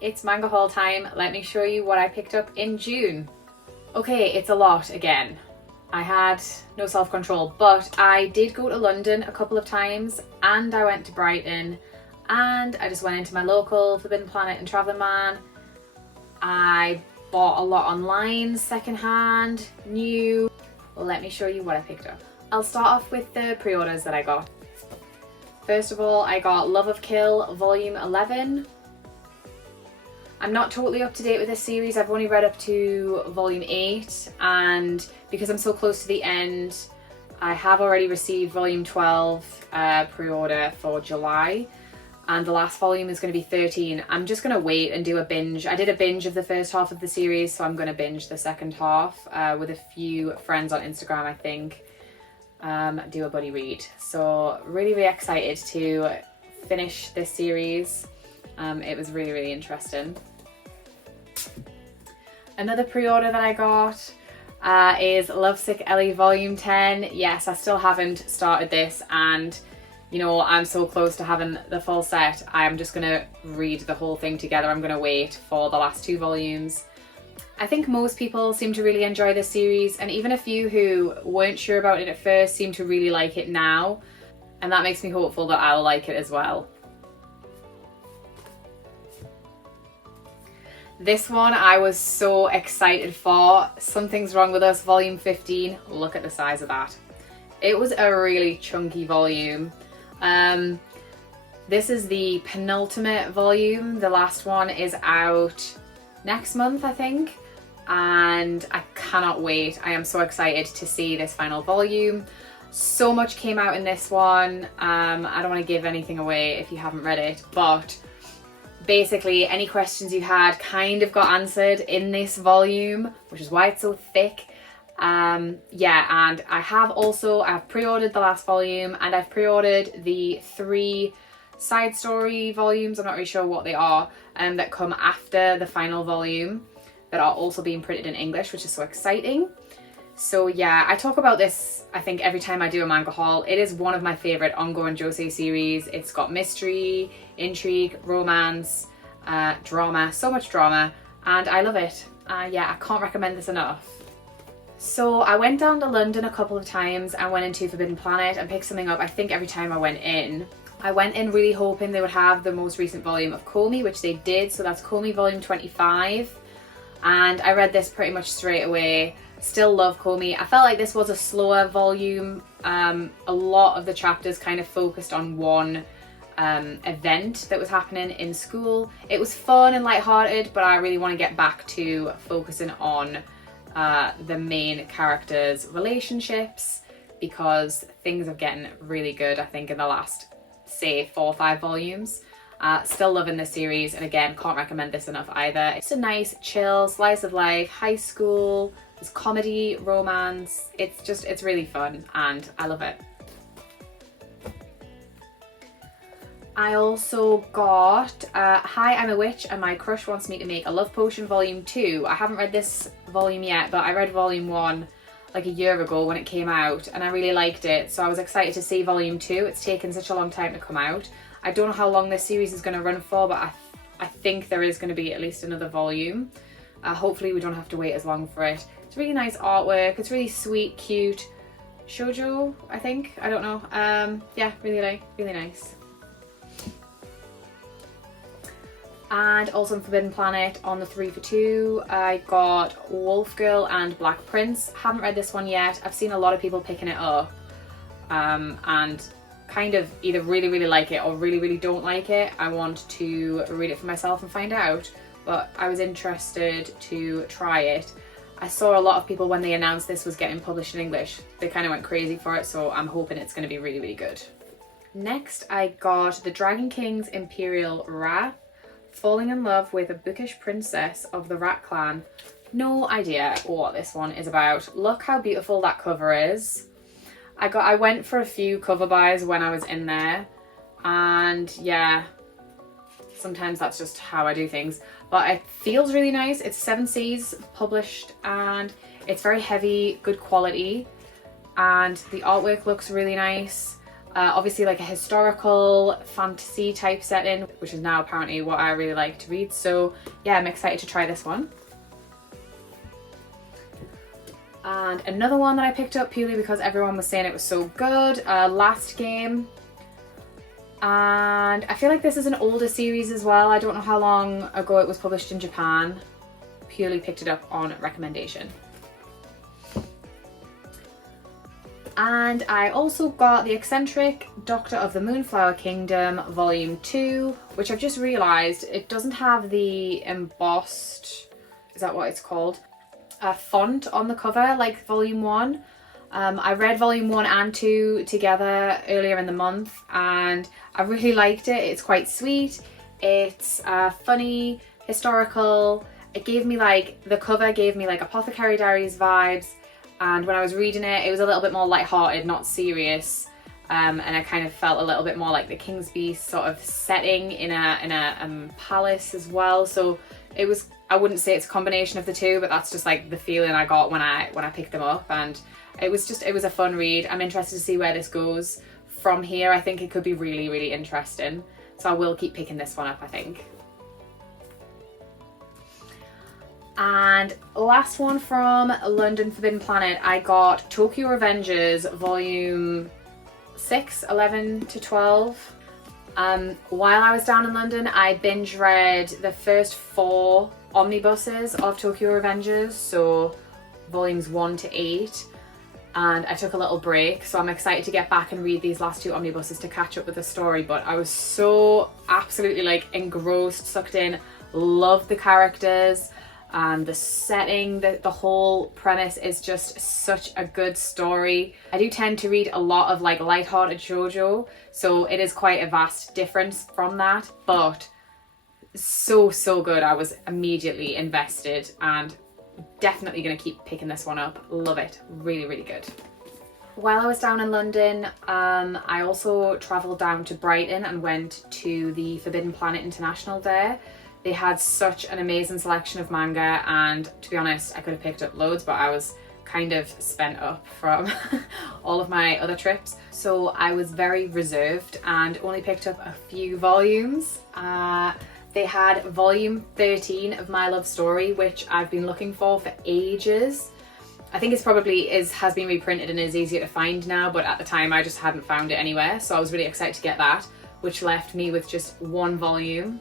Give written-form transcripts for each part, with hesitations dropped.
it's manga haul time. Let me show you what I picked up in June. Okay, it's a lot again. I had no self-control, but I did go to London a couple of times and I went to Brighton and I just went into my local Forbidden Planet and Traveling Man. I bought a lot online, secondhand, new. Well, let me show you what I picked up. I'll start off with the pre-orders that I got. First of all, I got Love of Kill Volume 11. I'm not totally up to date with this series. I've only read up to Volume 8, and because I'm so close to the end, I have already received Volume 12 pre-order for July, and the last volume is going to be 13. I'm just going to wait and do a binge. I did a binge of the first half of the series, so I'm going to binge the second half with a few friends on Instagram, I think. Do a buddy read. So really, really excited to finish this series. It was really, really interesting. Another pre-order that I got is Lovesick Ellie Volume 10. Yes, I still haven't started this, and you know, I'm so close to having the full set. I'm just gonna read the whole thing together. I'm gonna wait for the last 2 volumes. I think most people seem to really enjoy this series, and even a few who weren't sure about it at first seem to really like it now, and that makes me hopeful that I'll like it as well. This one I was so excited for. Something's Wrong With Us Volume 15. Look at the size of that. It was a really chunky volume. This is the penultimate volume. The last one is out next month, I think. And I cannot wait. I am so excited to see this final volume. So much came out in this one. I don't want to give anything away if you haven't read it, but basically any questions you had kind of got answered in this volume, which is why it's so thick. Yeah, and I've pre-ordered the last volume, and I've pre-ordered the 3 side story volumes, I'm not really sure what they are, that come after the final volume, that are also being printed in English, which is so exciting. So yeah, I talk about this I think every time I do a manga haul. It is one of my favourite ongoing Josei series. It's got mystery, intrigue, romance, drama, so much drama, and I love it. Yeah, I can't recommend this enough. So I went down to London a couple of times and went into Forbidden Planet and picked something up, I think every time I went in. I went in really hoping they would have the most recent volume of Komi, which they did, so that's Komi volume 25. And I read this pretty much straight away. Still love Komi. I felt like this was a slower volume. A lot of the chapters kind of focused on one event that was happening in school. It was fun and lighthearted, but I really want to get back to focusing on the main characters' relationships, because things are getting really good, I think, in the last, say, 4 or 5 volumes. Still loving this series, and again, can't recommend this enough either. It's a nice, chill, slice of life, high school, there's comedy, romance. It's really fun, and I love it. I also got Hi, I'm a Witch and My Crush Wants Me to Make a Love Potion Volume 2. I haven't read this volume yet, but I read Volume 1 like a year ago when it came out, and I really liked it, so I was excited to see Volume 2. It's taken such a long time to come out. I don't know how long this series is going to run for, but I think there is going to be at least another volume. Hopefully we don't have to wait as long for it. It's really nice artwork. It's really sweet, cute. Shoujo, I think. I don't know. Yeah, really nice. And also in Forbidden Planet on the 3 for 2, I got Wolf Girl and Black Prince. Haven't read this one yet. I've seen a lot of people picking it up and kind of either really like it or really don't like it. I want to read it for myself and find out, but I was interested to try it. I saw a lot of people when they announced this was getting published in English. They kind of went crazy for it, so I'm hoping it's going to be really good. Next, I got The Dragon King's Imperial Wrath. Falling in love with a bookish princess of the Rat Clan. No idea what this one is about. Look how beautiful that cover is. I went for a few cover buys when I was in there, and yeah, sometimes that's just how I do things. But it feels really nice. It's 7 Seas published, and it's very heavy, good quality, and the artwork looks really nice. Obviously like a historical fantasy type setting, which is now apparently what I really like to read. So yeah, I'm excited to try this one. And another one that I picked up purely because everyone was saying it was so good, Last Game. And I feel like this is an older series as well. I don't know how long ago it was published in Japan. Purely picked it up on recommendation. And I also got The Eccentric Doctor of the Moonflower Kingdom Volume 2, which I've just realised it doesn't have the embossed, is that what it's called? Font on the cover like Volume 1. I read Volume 1 and 2 together earlier in the month and I really liked it. It's quite sweet, it's funny, historical. It gave me like, the cover gave me like Apothecary Diaries vibes, and when I was reading it, it was a little bit more lighthearted, not serious. And I kind of felt a little bit more like the King's Beast sort of setting in a palace as well. So it was, I wouldn't say it's a combination of the two, but that's just like the feeling I got when I picked them up, and it was a fun read. I'm interested to see where this goes from here. I think it could be really, really interesting. So I will keep picking this one up, I think. And last one from London Forbidden Planet, I got Tokyo Revengers Volume 6, 11 to 12. While I was down in London, I binge read the first 4 omnibuses of Tokyo Revengers, so volumes 1 to 8, and I took a little break, so I'm excited to get back and read these last 2 omnibuses to catch up with the story. But I was so absolutely like engrossed, sucked in, loved the characters and the setting. The whole premise is just such a good story. I do tend to read a lot of like light-hearted shoujo, so it is quite a vast difference from that, but so good. I was immediately invested and definitely going to keep picking this one up. Love it. Really, really good. While I was down in London, I also travelled down to Brighton and went to the Forbidden Planet International there. They had such an amazing selection of manga, and to be honest, I could have picked up loads, but I was kind of spent up from all of my other trips. So I was very reserved and only picked up a few volumes. They had volume 13 of My Love Story, which I've been looking for ages. I think it's probably has been reprinted and is easier to find now, but at the time I just hadn't found it anywhere. So I was really excited to get that, which left me with just 1 volume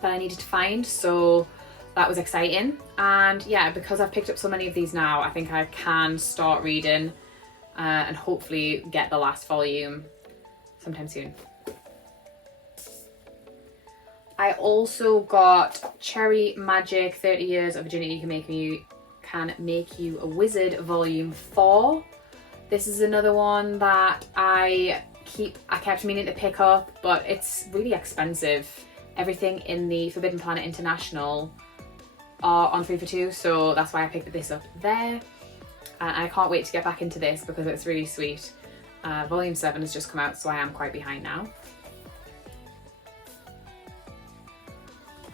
that I needed to find. So that was exciting. And yeah, because I've picked up so many of these now, I think I can start reading and hopefully get the last volume sometime soon. I also got Cherry Magic 30 Years of Virginity Can Make You a Wizard Volume 4. This is another one that I kept meaning to pick up, but it's really expensive. Everything in the Forbidden Planet International are on 3 for 2, so that's why I picked this up there. And I can't wait to get back into this because it's really sweet. Volume 7 has just come out, so I am quite behind now.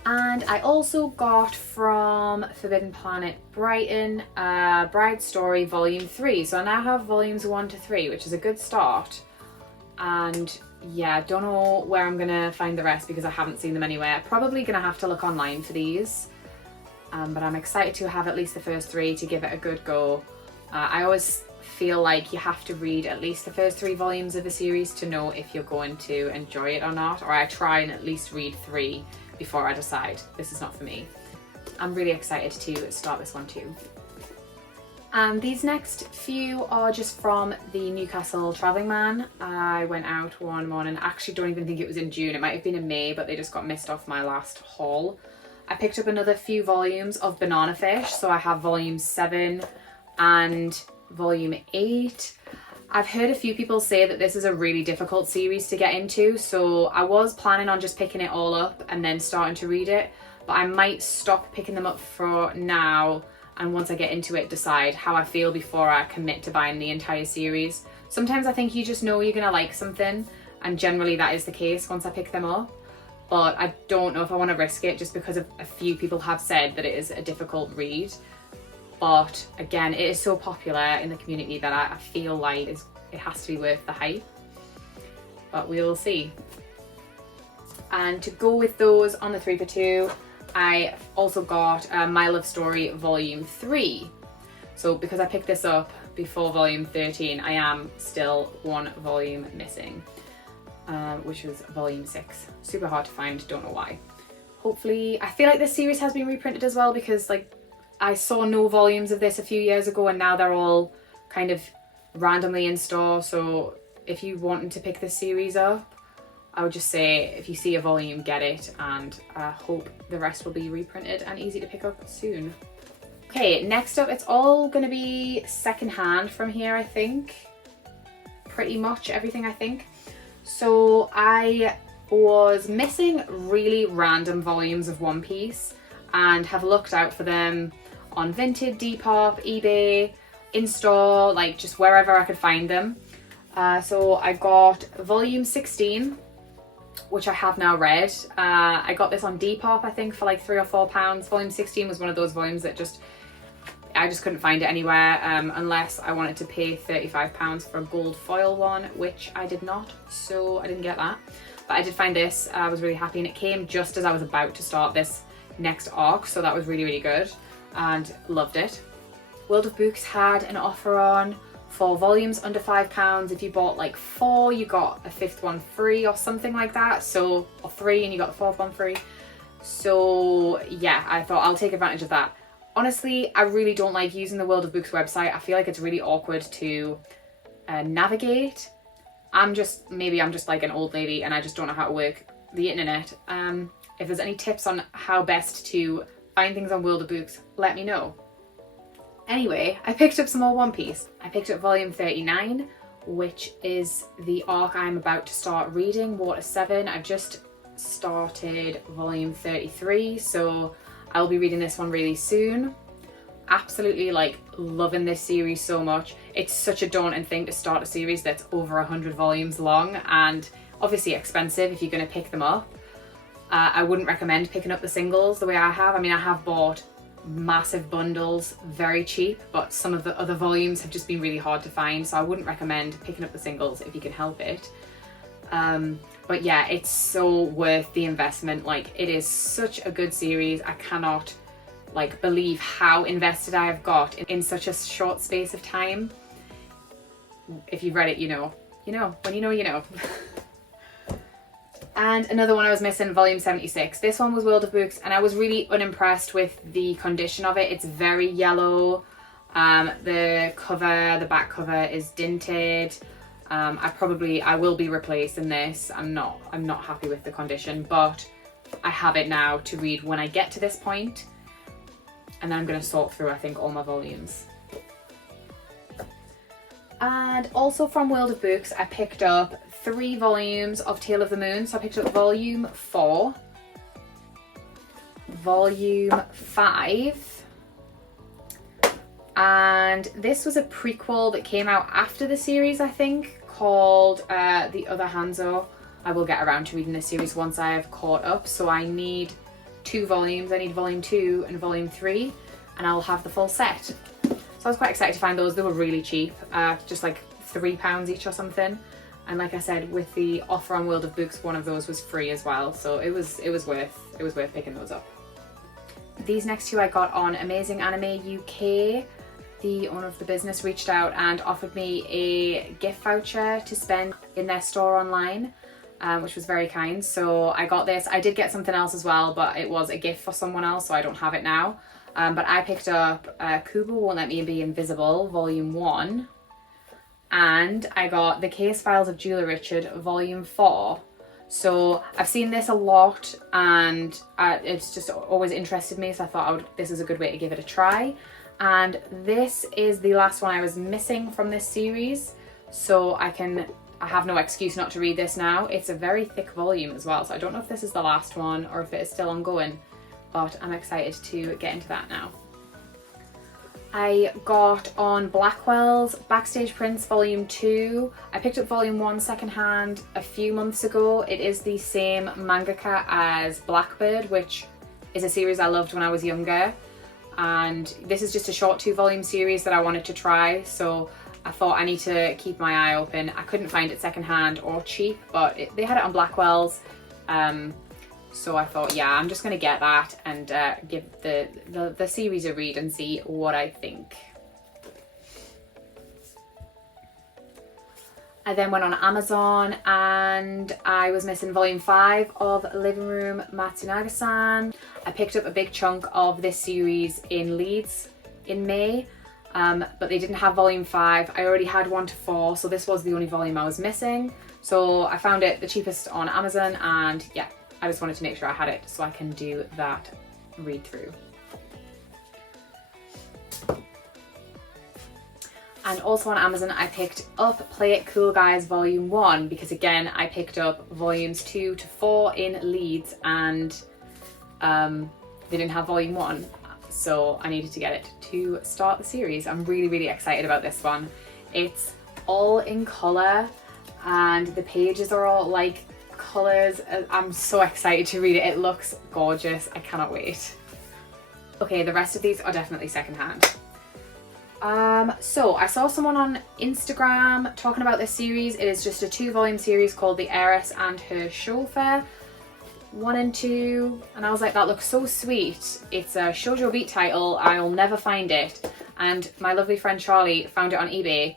And I also got from Forbidden Planet Brighton, Bride Story Volume 3. So I now have volumes 1 to 3, which is a good start. And yeah, don't know where I'm gonna find the rest because I haven't seen them anywhere. Probably gonna have to look online for these. But I'm excited to have at least the first 3 to give it a good go. I always feel like you have to read at least the first 3 volumes of a series to know if you're going to enjoy it or not. Or I try and at least read 3 before I decide this is not for me. I'm really excited to start this one too. And these next few are just from the Newcastle Travelling Man. I went out one morning, I actually don't even think it was in June, it might have been in May, but they just got missed off my last haul. I picked up another few volumes of Banana Fish, so I have volume 7 and volume 8. I've heard a few people say that this is a really difficult series to get into, so I was planning on just picking it all up and then starting to read it, but I might stop picking them up for now, and once I get into it decide how I feel before I commit to buying the entire series. Sometimes I think you just know you're gonna like something, and generally that is the case once I pick them up, but I don't know if I want to risk it just because a few people have said that it is a difficult read. But again, it is so popular in the community that I feel like it has to be worth the hype. but we will see. And to go with those on the 3 for 2, I also got My Love Story Volume 3. So because I picked this up before Volume 13, I am still one volume missing, which was Volume 6. Super hard to find, don't know why. Hopefully, I feel like this series has been reprinted as well, because like I saw no volumes of this a few years ago and now they're all kind of randomly in store. So if you wanted to pick this series up, I would just say if you see a volume, get it, and I hope the rest will be reprinted and easy to pick up soon. Okay, next up, it's all going to be secondhand from here, I think. Pretty much everything, I think. So I was missing really random volumes of One Piece and have looked out for them on Vinted, Depop, eBay, in-store, like just wherever I could find them. So I got volume 16, which I have now read. I got this on Depop, I think, for like £3 or £4. Volume 16 was one of those volumes that I just couldn't find it anywhere, unless I wanted to pay £35 for a gold foil one, which I did not, so I didn't get that. But I did find this, I was really happy, and it came just as I was about to start this next arc, so that was really, really good, and loved it. World of Books had an offer on for volumes under £5. If you bought like 4, you got a 5th one free or something like that, so, or 3 and you got the 4th one free. So yeah, I thought I'll take advantage of that. Honestly, I really don't like using the World of Books website. I feel like it's really awkward to navigate. Maybe I'm just like an old lady and I just don't know how to work the internet. If there's any tips on how best to find things on World of Books, let me know. Anyway, I picked up some more One Piece. I picked up volume 39, which is the arc I'm about to start reading, Water 7. I've just started volume 33, so I'll be reading this one really soon. Absolutely like loving this series so much. It's such a daunting thing to start a series that's over 100 volumes long and obviously expensive if you're going to pick them up. I wouldn't recommend picking up the singles the way I have. I mean, I have bought massive bundles very cheap, but some of the other volumes have just been really hard to find, so I wouldn't recommend picking up the singles if you can help it. But yeah, it's so worth the investment. Like, it is such a good series. I cannot like believe how invested I have got in such a short space of time. If you've read it, you know. You know, when you know, you know. And another one I was missing, volume 76. This one was World of Books, and I was really unimpressed with the condition of it. It's very yellow. The back cover is dinted. I will be replacing this. I'm not happy with the condition, but I have it now to read when I get to this point, and then I'm going to sort through, I think, all my volumes. And also from World of Books, I picked up 3 volumes of Tale of the Moon. So I picked up volume 4, volume 5, and this was a prequel that came out after the series, I think, called The Other Hanzo. I will get around to reading this series once I have caught up, so I need 2 volumes. I need volume 2 and volume 3, and I'll have the full set. So I was quite excited to find those. They were really cheap, just like £3 each or something. And like I said, with the offer on World of Books, one of those was free as well, so it was worth picking those up. These next 2 I got on Amazing Anime UK. The owner of the business reached out and offered me a gift voucher to spend in their store online, which was very kind. So I got this. I did get something else as well, but it was a gift for someone else, so I don't have it now. But I picked up Kubo Won't Let Me Be Invisible, volume 1. And I got The Case Files of Julia Richard, volume 4. So I've seen this a lot, and it's just always interested me, so I thought this is a good way to give it a try. And this is the last one I was missing from this series, so I have no excuse not to read this now. It's a very thick volume as well, so I don't know if this is the last one or if it is still ongoing, but I'm excited to get into that now. I got on Blackwells Backstage Prince volume 2. I picked up volume 1 secondhand a few months ago. It is the same mangaka as Blackbird, which is a series I loved when I was younger. And this is just a short 2-volume series that I wanted to try. So I thought I need to keep my eye open. I couldn't find it secondhand or cheap, but they had it on Blackwells. So I thought, yeah, I'm just going to get that and give the series a read and see what I think. I then went on Amazon and I was missing volume 5 of Living Room Matsunaga-san. I picked up a big chunk of this series in Leeds in May, but they didn't have volume 5. I already had 1 to 4, so this was the only volume I was missing. So I found it the cheapest on Amazon, and yeah, I just wanted to make sure I had it so I can do that read through. And also on Amazon, I picked up Play It Cool Guys Volume 1 because again, I picked up volumes 2 to 4 in Leeds and they didn't have volume 1. So I needed to get it to start the series. I'm really, really excited about this one. It's all in colour and the pages are all like colours. I'm so excited to read it. It looks gorgeous. I cannot wait. Okay, the rest of these are definitely secondhand. So I saw someone on Instagram talking about this series. It is just a 2-volume series called The Heiress and Her Chauffeur 1 and 2, and I was like, that looks so sweet. It's a Shoujo Beat title. I'll never find it, and my lovely friend Charlie found it on eBay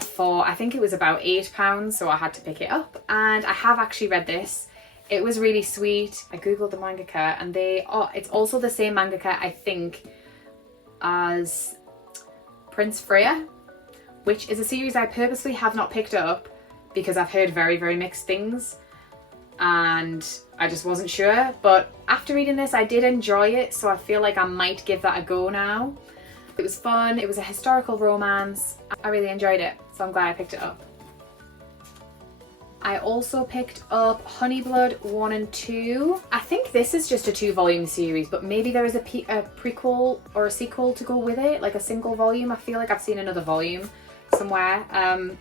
for I think it was about £8, so I had to pick it up, and I have actually read this. It was really sweet. I googled the mangaka and it's also the same mangaka I think as Prince Freya, which is a series I purposely have not picked up because I've heard very, very mixed things and I just wasn't sure. But after reading this, I did enjoy it, so I feel like I might give that a go now. It was fun, it was a historical romance. I really enjoyed it, so I'm glad I picked it up. I also picked up Honeyblood 1 and 2. I think this is just a 2-volume series, but maybe there is a prequel or a sequel to go with it, like a single volume. I feel like I've seen another volume somewhere.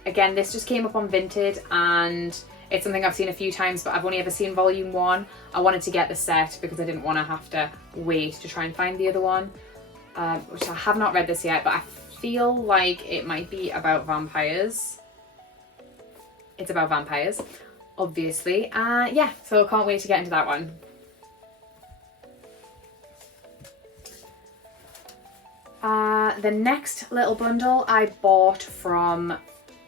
Again, this just came up on Vinted and it's something I've seen a few times, but I've only ever seen volume 1. I wanted to get the set because I didn't want to have to wait to try and find the other one, which I have not read this yet, but I feel like it might be about vampires. It's about vampires, obviously. Yeah, so I can't wait to get into that one. The next little bundle I bought from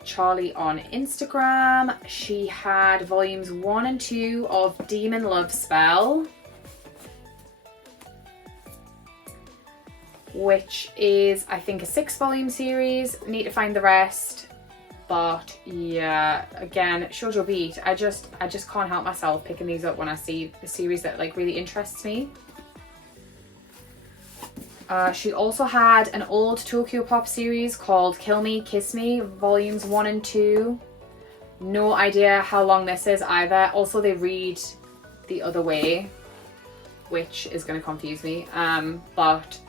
Charlie on Instagram. She had volumes 1 and 2 of Demon Love Spell, which is, I think, a 6-volume series. Need to find the rest. But yeah, again, Shoujo Beat, I just can't help myself picking these up when I see a series that like really interests me. She also had an old Tokyo Pop series called Kill Me, Kiss Me, volumes 1 and 2. No idea how long this is either. Also, they read the other way, which is going to confuse me. But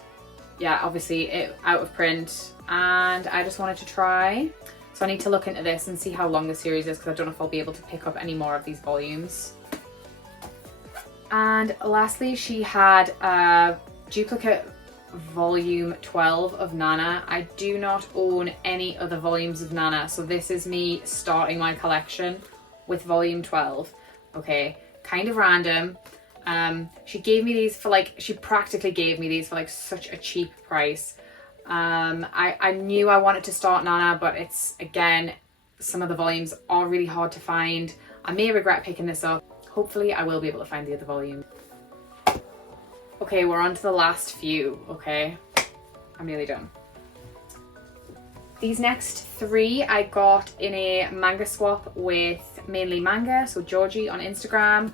yeah, obviously it out of print and I just wanted to try. So I need to look into this and see how long the series is because I don't know if I'll be able to pick up any more of these volumes. And lastly, she had a duplicate volume 12 of Nana. I do not own any other volumes of Nana, so this is me starting my collection with volume 12. Okay, kind of random. She gave me these for like, she practically gave me these for like such a cheap price. I knew I wanted to start Nana, but it's, again, some of the volumes are really hard to find. I may regret picking this up. Hopefully I will be able to find the other volume. Okay, we're on to the last few, okay? I'm nearly done. These next 3 I got in a manga swap with mainly Manga, so Georgie on Instagram.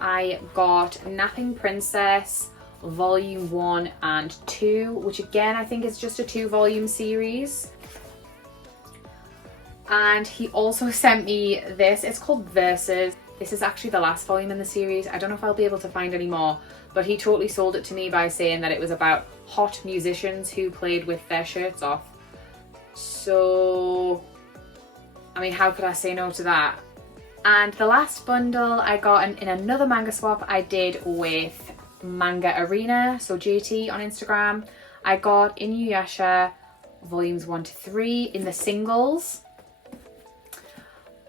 I got Napping Princess volume 1 and 2, which again I think is just a 2-volume series. And he also sent me this. It's called Verses. This is actually the last volume in the series. I don't know if I'll be able to find any more, but he totally sold it to me by saying that it was about hot musicians who played with their shirts off. So, I mean, how could I say no to that? And the last bundle I got in another manga swap I did with Manga Arena, so JT on Instagram. I got Inuyasha volumes 1 to 3 in the singles.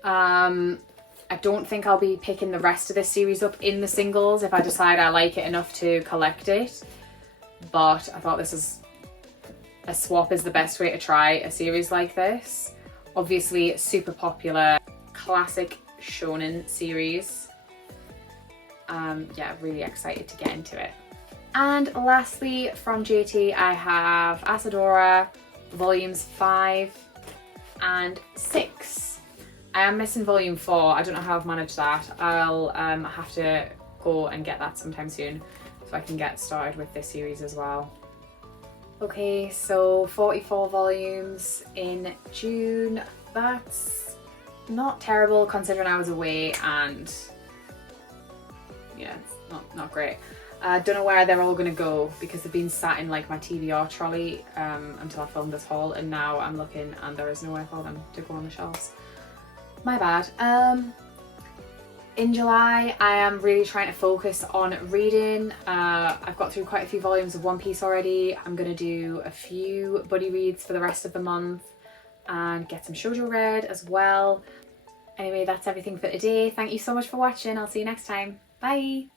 I don't think I'll be picking the rest of this series up in the singles if I decide I like it enough to collect it. But I thought a swap is the best way to try a series like this. Obviously, super popular, classic shonen series. Yeah, really excited to get into it. And lastly, from JT, I have Asadora volumes 5 and 6. I am missing volume 4. I don't know how I've managed that. I'll have to go and get that sometime soon so I can get started with this series as well. Okay, so 44 volumes in June. That's not terrible considering I was away, and yeah, it's not great. I don't know where they're all going to go because they've been sat in like my TBR trolley until I filmed this haul, and now I'm looking and there is nowhere for them to go on the shelves. My bad. In July, I am really trying to focus on reading. I've got through quite a few volumes of One Piece already. I'm going to do a few buddy reads for the rest of the month and get some shoujo read as well. Anyway, that's everything for today. Thank you so much for watching. I'll see you next time. Bye!